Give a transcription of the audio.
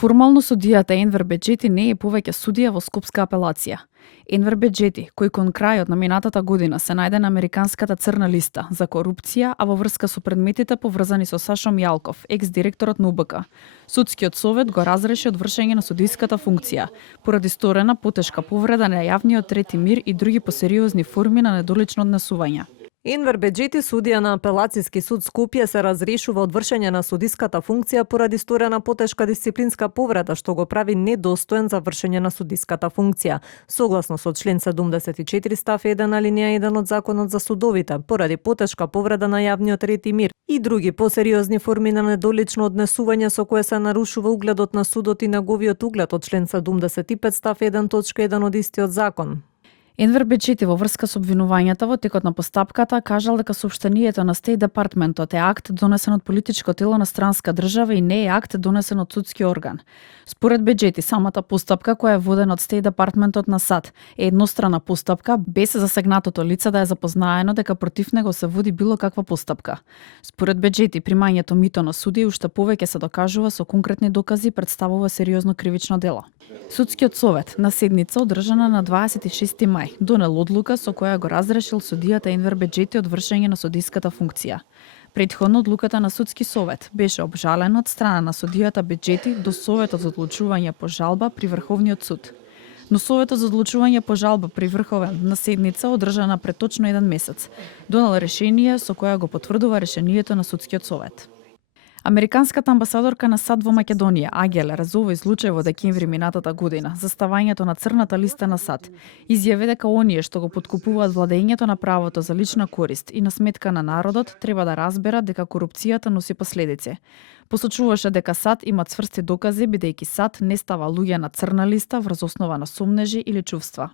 Формално судијата Енвер Беџети не е повеќе судија во Скопска апелација. Енвер Беџети, кој кон крајот на минатата година се најде на американската црна листа за корупција, а во врска со предметите поврзани со Сашо Мјалков, екс-директорот на УБК, Судскиот совет го разреши од вршење на судиската функција поради сторена потешка повреда на јавниот трети мир и други посериозни форми на недолично однесување. Енвер Беџети, судија на Апелацијски суд Скопје, се разрешува од вршење на судиската функција поради сторена потешка дисциплинска повреда, што го прави недостоен за вршење на судиската функција, согласно со член 74 став 1 алинеја 1 од Законот за судовите, поради потешка повреда на јавниот ред и мир и други посериозни форми на недолично однесување со кое се нарушува угледот на судот и неговиот углед од член 75 став 1 точка 1 од истиот закон. Енвер Беџети во врска со обвинувањата во текот на постапката кажал дека соопштението на Стејт Департментот е акт донесен од политичко тело на странска држава и не е акт донесен од судски орган. Според Беџети, самата постапка која е водена од Стејт Департментот на САД е еднострана постапка без засегнатото лице да е запознаено дека против него се води било каква постапка. Според Беџети, примањето мито на судија уште повеќе се докажува со конкретни докази и представува сериозно кривично дело. Судскиот совет на седница одржана на 26 мај донел одлука со која го разрешил судијата Енвер Беџети од вршење на судиската функција. Предходно одлуката на судски совет беше обжалена од страна на судијата Беџети до Советот за одлучување по жалба при Врховниот суд. Но Советот за одлучување по жалба при Врховен на седница одржана пред точно 1 месец донел решение со која го потврдува решението на судскиот совет. Американската амбасадорка на САД во Македонија, Агелер, за овој случај во декември минатата година, за ставањето на црната листа на САД, изјави дека оние што го поткупуваат владењето на правото за лична корист и на сметка на народот, треба да разберат дека корупцијата носи последици. Посочуваше дека САД има цврсти докази бидејќи САД не става луѓе на црна листа врз основа на сомнежи или чувства.